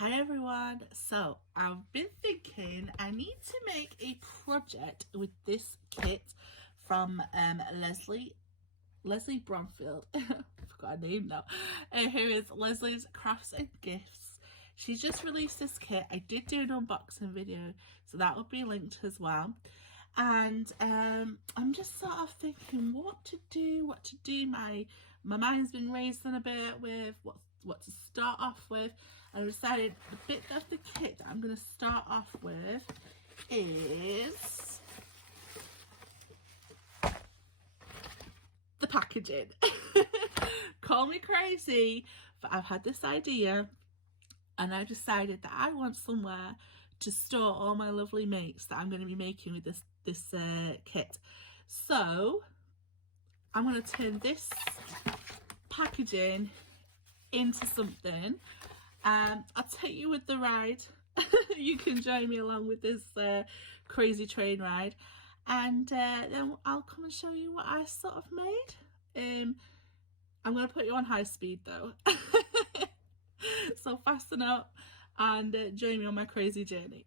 Hi everyone, so I've been thinking I need to make a project with this kit from Lesley Bromfield. I forgot her name now. Who is Lesley's Crafts and Gifts. She's just released this kit. I did do an unboxing video, so that will be linked as well. And I'm just sort of thinking what to do. My mind's been racing a bit with what to start off with. I decided the bit of the kit that I'm going to start off with is the packaging. Call me crazy, but I've had this idea and I decided that I want somewhere to store all my lovely makes that I'm going to be making with this kit. So I'm going to turn this packaging into something. I'll take you with the ride. You can join me along with this crazy train ride, and then I'll come and show you what I sort of made. I'm going to put you on high speed though. So fasten up and join me on my crazy journey.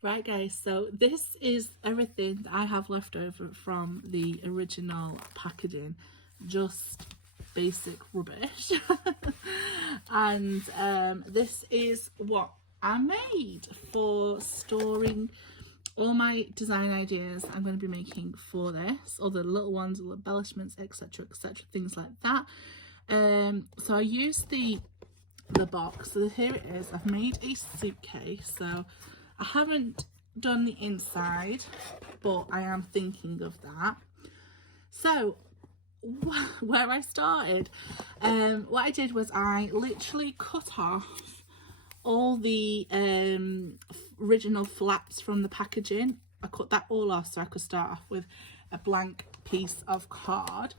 Right guys, so this is everything that I have left over from the original packaging, just basic rubbish. And this is what I made for storing all my design ideas I'm going to be making for this, all the little ones, all the embellishments, etc, things like that. So I used the box. So here it is. I've made a suitcase. So I haven't done the inside, but I am thinking of that. So where I started, what I did was I literally cut off all the original flaps from the packaging. I cut that all off so I could start off with a blank piece of card,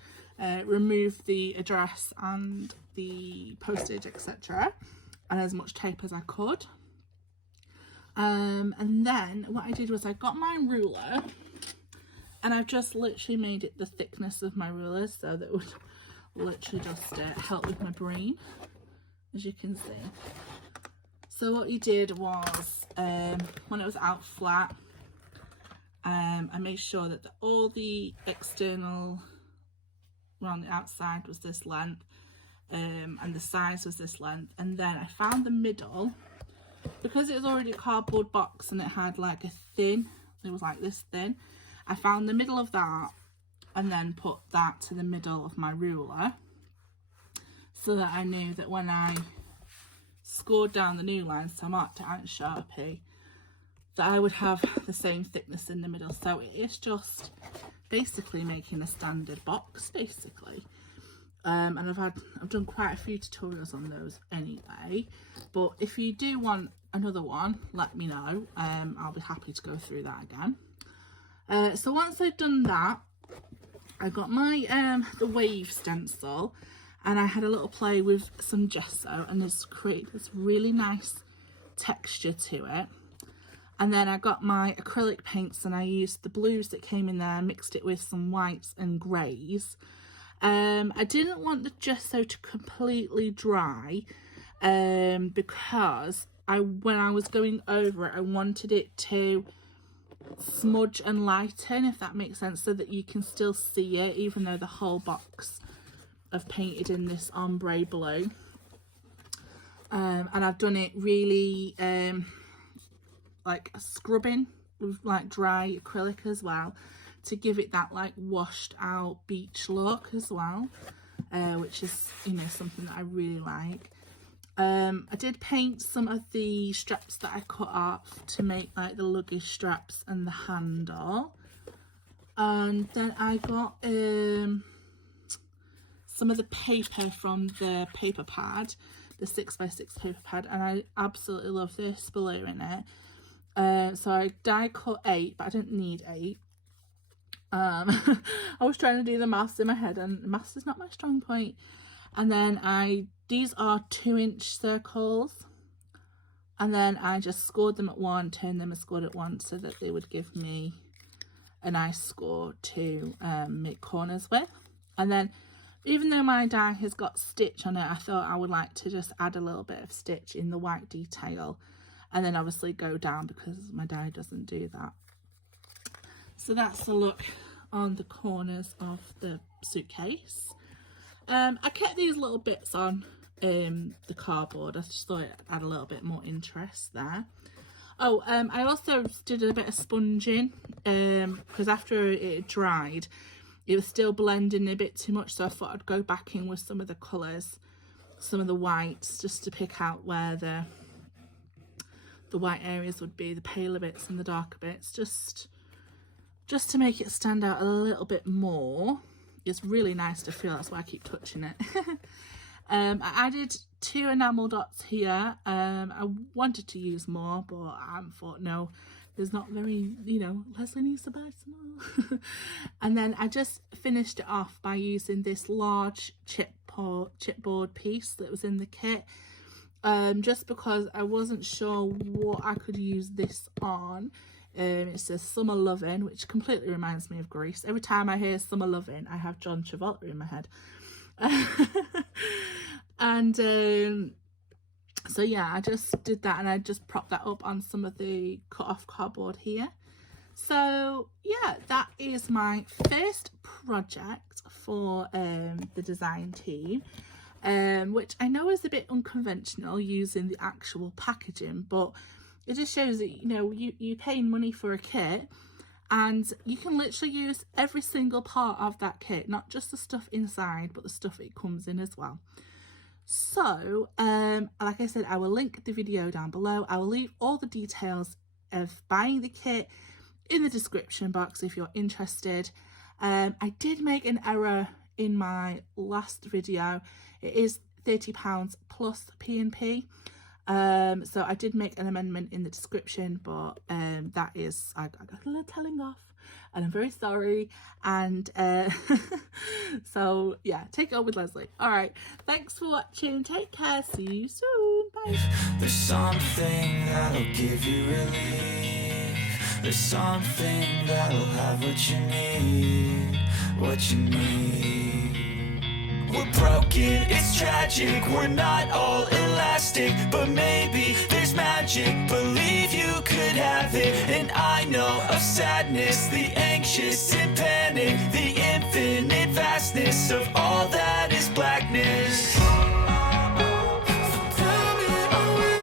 remove the address and the postage, etc, and as much tape as I could. And then what I did was I got my ruler and I've just literally made it the thickness of my ruler so that it would literally just help with my brain, as you can see. So what you did was, when it was out flat, I made sure that all the external around the outside was this length, and the size was this length, and then I found the middle. Because it was already a cardboard box and it had like a thin, it was like this thin, I found the middle of that and then put that to the middle of my ruler so that I knew that when I scored down the new lines, so I marked it out in Sharpie, that I would have the same thickness in the middle. So it is just basically making a standard box basically. And I've done quite a few tutorials on those anyway, but if you do want another one, let me know. I'll be happy to go through that again. So once I've done that, I got my the wave stencil, and I had a little play with some gesso, and it's created this really nice texture to it. And then I got my acrylic paints and I used the blues that came in there, mixed it with some whites and greys. I didn't want the gesso to completely dry, because when I was going over it, I wanted it to smudge and lighten, if that makes sense, so that you can still see it even though the whole box I've painted in this ombre blue. And I've done it really like scrubbing with like dry acrylic as well, to give it that like washed out beach look as well, which is, you know, something that I really like. I did paint some of the straps that I cut off to make like the luggage straps and the handle. And then I got some of the paper from the paper pad, the 6x6 paper pad, and I absolutely love this blue in it. So I die cut 8, but I didn't need 8. I was trying to do the maths in my head, and maths is not my strong point. And then these are 2-inch circles, and then I just scored them at 1, turned them and scored at 1, so that they would give me a nice score to make corners with. And then, even though my die has got stitch on it, I thought I would like to just add a little bit of stitch in the white detail, and then obviously go down, because my die doesn't do that. So that's the look on the corners of the suitcase. I kept these little bits on the cardboard. I just thought it'd add a little bit more interest there. Oh, I also did a bit of sponging, because after it dried, it was still blending a bit too much, so I thought I'd go back in with some of the colours, some of the whites, just to pick out where the white areas would be, the paler bits and the darker bits, just to make it stand out a little bit more. It's really nice to feel, that's why I keep touching it. I added 2 enamel dots here. I wanted to use more, but I thought, no, there's not very, you know, Lesley needs to buy some more. And then I just finished it off by using this large chipboard piece that was in the kit, just because I wasn't sure what I could use this on. It says Summer Lovin', which completely reminds me of Grease. Every time I hear Summer Lovin', I have John Travolta in my head. And so yeah, I just did that, and I just propped that up on some of the cut off cardboard here. So yeah, that is my first project for the design team, which I know is a bit unconventional using the actual packaging, but it just shows that, you know, you're paying money for a kit, and you can literally use every single part of that kit, not just the stuff inside, but the stuff it comes in as well. So like I said, I will link the video down below. I will leave all the details of buying the kit in the description box if you're interested. I did make an error in my last video. It is £30 plus P&P. So I did make an amendment in the description, but that is, I got a little telling off, and I'm very sorry. And so yeah, take it on with Lesley. All right, thanks for watching. Take care. See you soon. Bye. There's something that'll give you relief. There's something that'll have what you need. What you need. We're broken, it's tragic, we're not all elastic, but maybe there's magic, believe you could have it. And I know of sadness, the anxious and panic, the infinite vastness of all